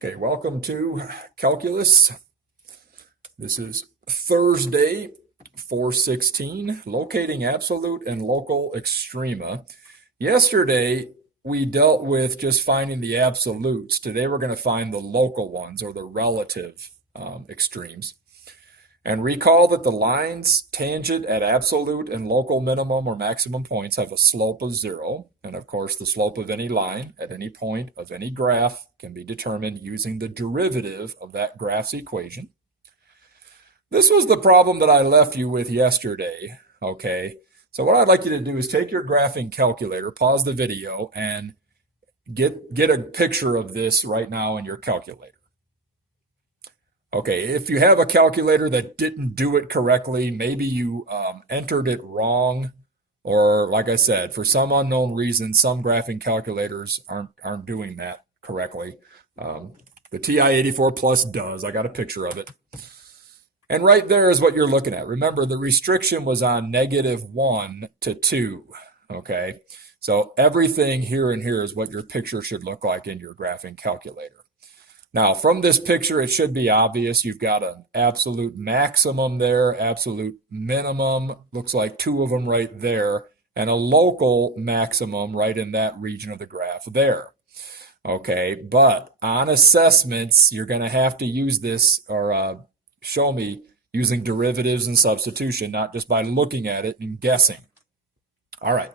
Okay, welcome to Calculus. This is Thursday, 416, locating absolute and local extrema. Yesterday, we dealt with just finding the absolutes. Today, we're going to find the local ones or the relative extremes. And recall that the lines tangent at absolute and local minimum or maximum points have a slope of 0. And of course, the slope of any line at any point of any graph can be determined using the derivative of that graph's equation. This was the problem that I left you with yesterday, okay? So what I'd like you to do is take your graphing calculator, pause the video, and get a picture of this right now in your calculator. Okay, if you have a calculator that didn't do it correctly, maybe you entered it wrong, or like I said, for some unknown reason, some graphing calculators aren't doing that correctly. The TI-84 Plus does. I got a picture of it. And right there is what you're looking at. Remember, the restriction was on -1 to 2, okay? So everything here and here is what your picture should look like in your graphing calculator. Now, from this picture, it should be obvious. You've got an absolute maximum there, absolute minimum, looks like 2 of them right there, and a local maximum right in that region of the graph there. Okay, but on assessments, you're going to have to use this or show me using derivatives and substitution, not just by looking at it and guessing. All right.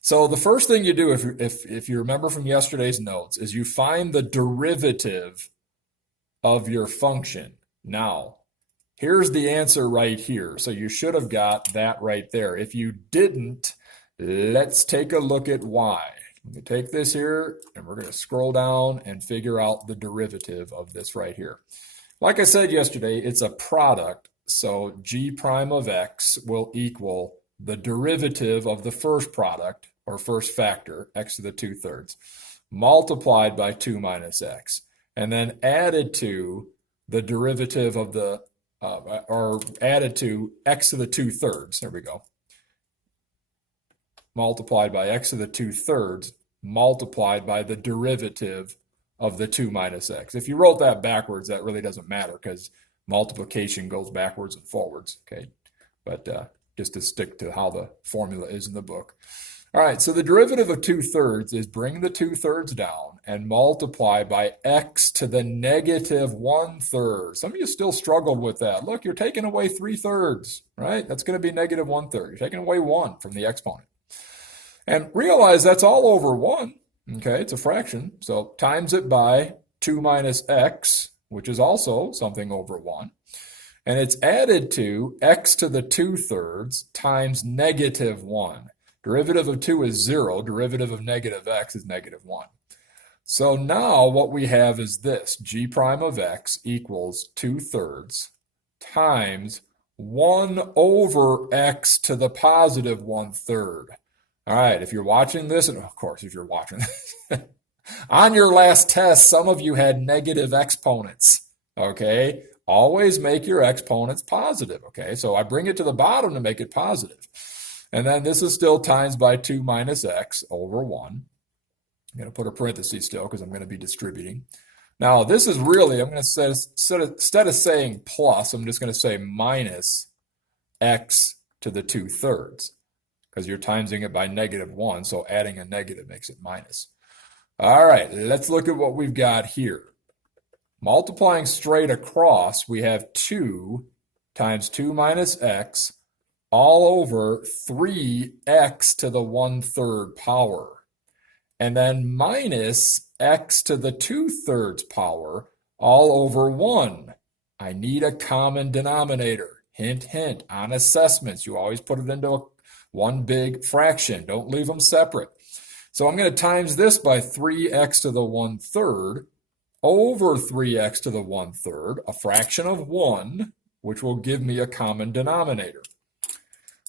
So the first thing you do, if you remember from yesterday's notes, is you find the derivative of your function. Now, here's the answer right here. So you should have got that right there. If you didn't, let's take a look at why. Let me take this here, and we're going to scroll down and figure out the derivative of this right here. Like I said yesterday, it's a product, so g prime of x will equal the derivative of the first product, or first factor, x to the 2/3, multiplied by 2 minus x, and then added to the derivative of the, or added to x to the 2/3, there we go, multiplied by x to the 2/3, multiplied by the derivative of the 2 minus x. If you wrote that backwards, that really doesn't matter because multiplication goes backwards and forwards, okay? But just to stick to how the formula is in the book. All right, so the derivative of 2/3 is bring the 2/3 down and multiply by x to the -1/3. Some of you still struggled with that. Look, you're taking away 3/3, right? That's going to be -1/3. You're taking away 1 from the exponent. And realize that's all over 1, okay? It's a fraction, so times it by 2 minus x, which is also something over 1. And it's added to x to the 2/3 times -1. Derivative of 2 is 0. Derivative of -x is -1. So now what we have is this. G prime of x equals 2/3 times 1 over x to the +1/3. All right, if you're watching this, and of course, if you're watching this, on your last test, some of you had negative exponents, okay? Always make your exponents positive, okay? So I bring it to the bottom to make it positive. And then this is still times by 2 minus x over 1. I'm going to put a parenthesis still because I'm going to be distributing. Now, this is really, I'm going to say, instead of saying plus, I'm just going to say minus x to the 2/3 because you're timesing it by -1, so adding a negative makes it minus. All right, let's look at what we've got here. Multiplying straight across, we have 2 times 2 minus x all over 3x to the 1/3 power. And then minus x to the 2/3 power all over 1. I need a common denominator. Hint, hint, on assessments, you always put it into one big fraction. Don't leave them separate. So I'm going to times this by 3x to the 1/3 over 3x to the 1/3, a fraction of 1, which will give me a common denominator.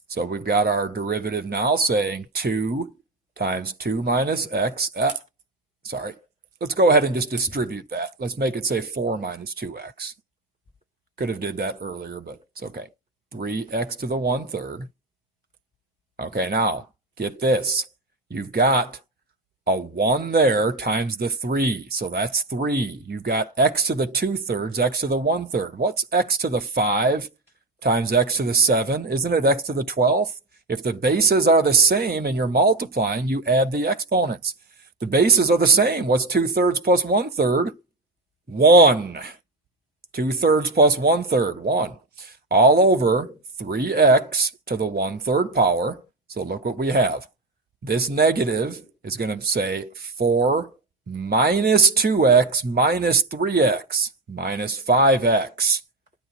So we've got our derivative now saying 2 times 2 minus x. Sorry. Let's go ahead and just distribute that. Let's make it say 4 minus 2x. Could have did that earlier, but it's okay. 3x to the 1/3. Okay, now get this. You've got a 1 there times the 3. So that's 3. You've got x to the 2/3, x to the 1/3. What's x to the 5 times x to the 7? Isn't it x to the 12th? If the bases are the same and you're multiplying, you add the exponents. The bases are the same. What's 2/3 plus 1/3? 1. 2/3 plus 1/3, 1. All over 3x to the 1/3 power. So look what we have. This negative is going to say 4 minus 2x minus 3x minus 5x,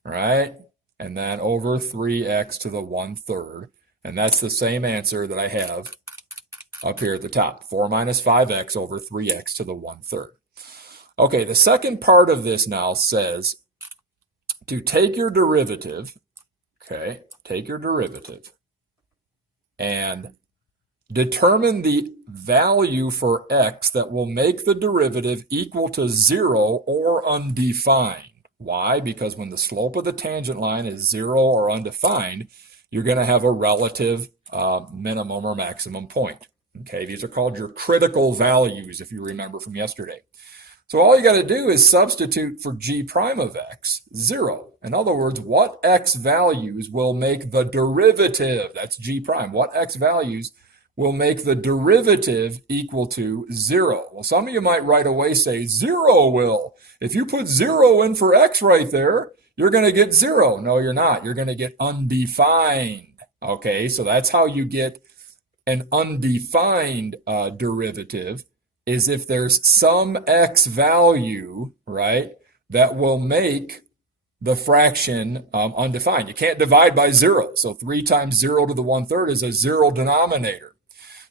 right? And then over 3x to the 1/3. And that's the same answer that I have up here at the top. 4 minus 5x over 3x to the 1/3. Okay, the second part of this now says to take your derivative, okay, take your derivative and determine the value for x that will make the derivative equal to 0 or undefined. Why? Because when the slope of the tangent line is 0 or undefined, you're going to have a relative minimum or maximum point. Okay, these are called your critical values, if you remember from yesterday. So all you got to do is substitute for g prime of x, 0. In other words, what x values will make the derivative, that's g prime, what x values will make the derivative equal to 0? Well, some of you might right away say 0 will. If you put 0 in for x right there, you're going to get 0. No, you're not. You're going to get undefined. Okay, so that's how you get an undefined derivative, is if there's some x value, right, that will make the fraction undefined. You can't divide by 0. So 3 times 0 to the 1/3 is a 0 denominator.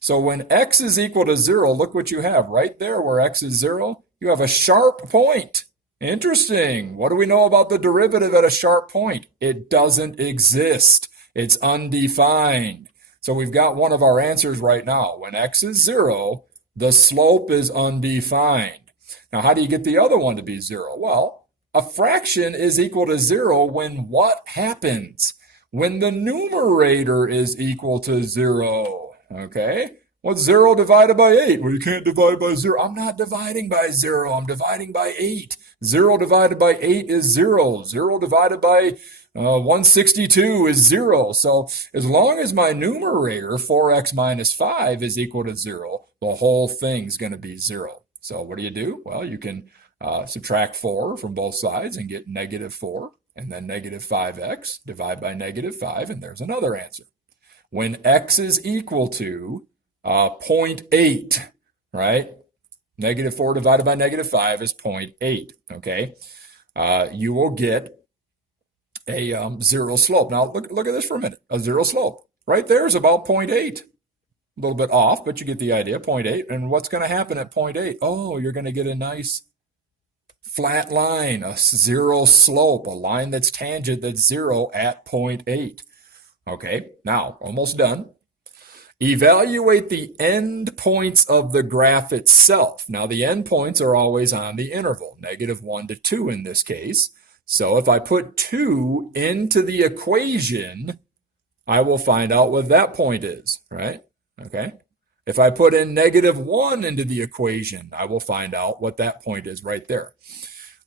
So when x is equal to 0, look what you have right there where x is 0. You have a sharp point. Interesting. What do we know about the derivative at a sharp point? It doesn't exist. It's undefined. So we've got one of our answers right now. When x is 0, the slope is undefined. Now, how do you get the other one to be 0? Well, a fraction is equal to 0 when what happens? When the numerator is equal to 0. Okay? What's 0 divided by 8? Well, you can't divide by 0. I'm not dividing by 0. I'm dividing by 8. 0 divided by 8 is 0. 0 divided by 162 is 0. So as long as my numerator, 4x minus 5, is equal to 0, the whole thing's going to be 0. So what do? Well, you can subtract 4 from both sides and get negative 4, and then negative 5x, divide by negative 5, and there's another answer. When x is equal to 0.8, right? Negative 4 divided by negative 5 is 0.8, okay? You will get a 0 slope. Now, look at this for a minute. A 0 slope. Right there is about 0.8. A little bit off, but you get the idea, 0.8. And what's going to happen at 0.8? Oh, you're going to get a nice flat line, a 0 slope, a line that's tangent that's 0 at 0.8. Okay, now, almost done. Evaluate the endpoints of the graph itself. Now, the endpoints are always on the interval, -1 to 2 in this case. So if I put 2 into the equation, I will find out what that point is, right? Okay. If I put in -1 into the equation, I will find out what that point is right there.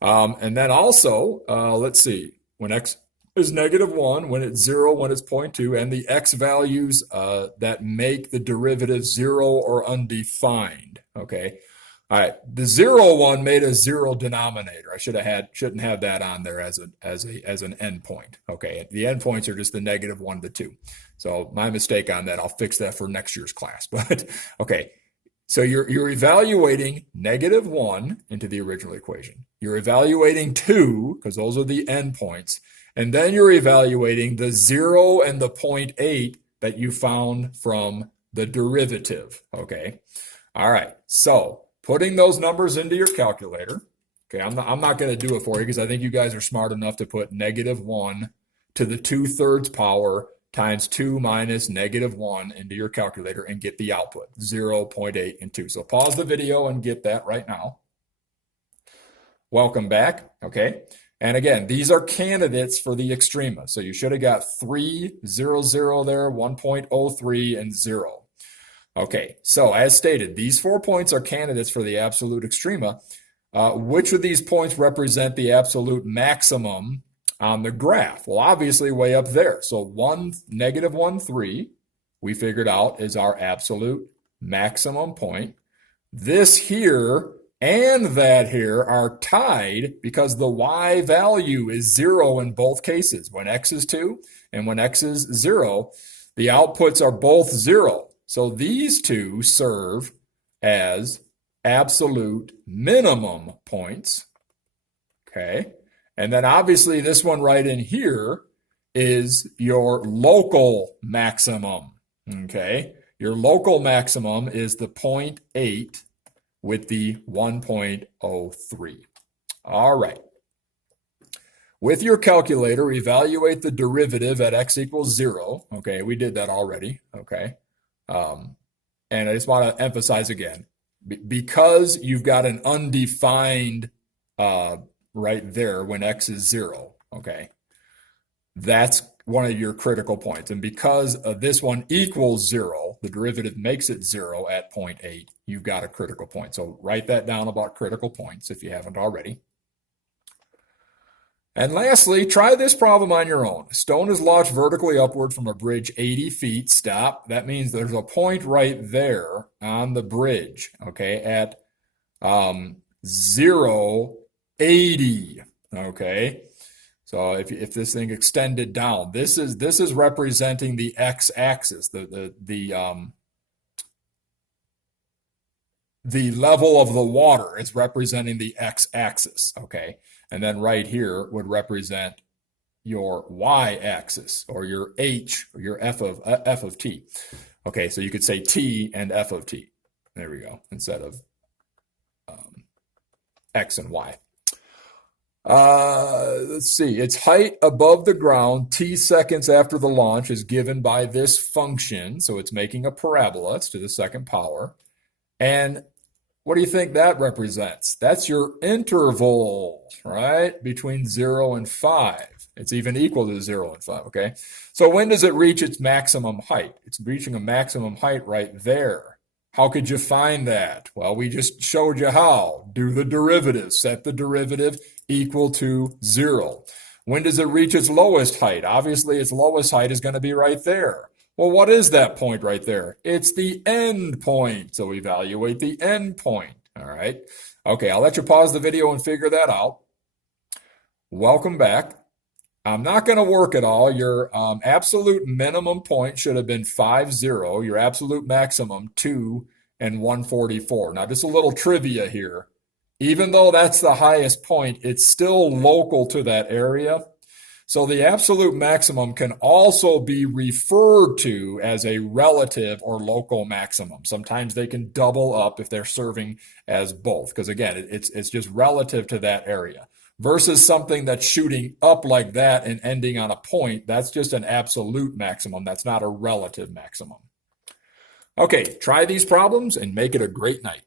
And then also, let's see, when x is -1, when it's 0, when it's 0.2, and the x values that make the derivative 0 or undefined, okay? All right, the 0 one made a 0 denominator. I shouldn't have that on there as an endpoint. Okay, the endpoints are just the -1 to 2. So my mistake on that. I'll fix that for next year's class. But okay, so you're evaluating -1 into the original equation. You're evaluating 2 because those are the endpoints, and then you're evaluating the 0 and the 0.8 that you found from the derivative. Okay, all right, so putting those numbers into your calculator. Okay, I'm not going to do it for you because I think you guys are smart enough to put -1 to the 2/3 power times 2 minus -1 into your calculator and get the output, 0, 0.8, and 2. So pause the video and get that right now. Welcome back, okay? And again, these are candidates for the Extrema. So you should have got 3, 0, 0 there, 1.03, and 0. Okay, so as stated, these 4 points are candidates for the absolute extrema. Which of these points represent the absolute maximum on the graph? Well, obviously way up there. So 1, -1, 3, we figured out is our absolute maximum point. This here and that here are tied because the y value is 0 in both cases. When x is 2 and when x is 0, the outputs are both 0. So these two serve as absolute minimum points. Okay. And then obviously this one right in here is your local maximum. Okay. Your local maximum is the 0.8 with the 1.03. All right. With your calculator, evaluate the derivative at x equals 0. Okay, we did that already. Okay. And I just want to emphasize again, because you've got an undefined right there when x is 0, okay, that's one of your critical points. And because this one equals 0, the derivative makes it 0 at 0.8, you've got a critical point. So write that down about critical points if you haven't already. And lastly, try this problem on your own. A stone is launched vertically upward from a bridge 80 feet. Stop. That means there's a point right there on the bridge, okay, at 0, 80, okay? So if this thing extended down, this is representing the x-axis, the level of the water is representing the x-axis, okay? And then right here would represent your y-axis or your h or your f of t. Okay, so you could say t and f of t. There we go, instead of x and y. Let's see. Its height above the ground, t seconds after the launch, is given by this function. So it's making a parabola. It's to the second power. And what do you think that represents? That's your interval, right? Between 0 and 5. It's even equal to 0 and 5, okay? So when does it reach its maximum height? It's reaching a maximum height right there. How could you find that? Well, we just showed you how. Do the derivative. Set the derivative equal to 0. When does it reach its lowest height? Obviously, its lowest height is going to be right there. Well, what is that point right there? It's the end point. So evaluate the end point. All right. Okay, I'll let you pause the video and figure that out. Welcome back. I'm not going to work at all. Your absolute minimum point should have been 50. Your absolute maximum, 2 and 144. Now, just a little trivia here. Even though that's the highest point, it's still local to that area. So the absolute maximum can also be referred to as a relative or local maximum. Sometimes they can double up if they're serving as both, because again, it's just relative to that area. Versus something that's shooting up like that and ending on a point, that's just an absolute maximum. That's not a relative maximum. Okay, try these problems and make it a great night.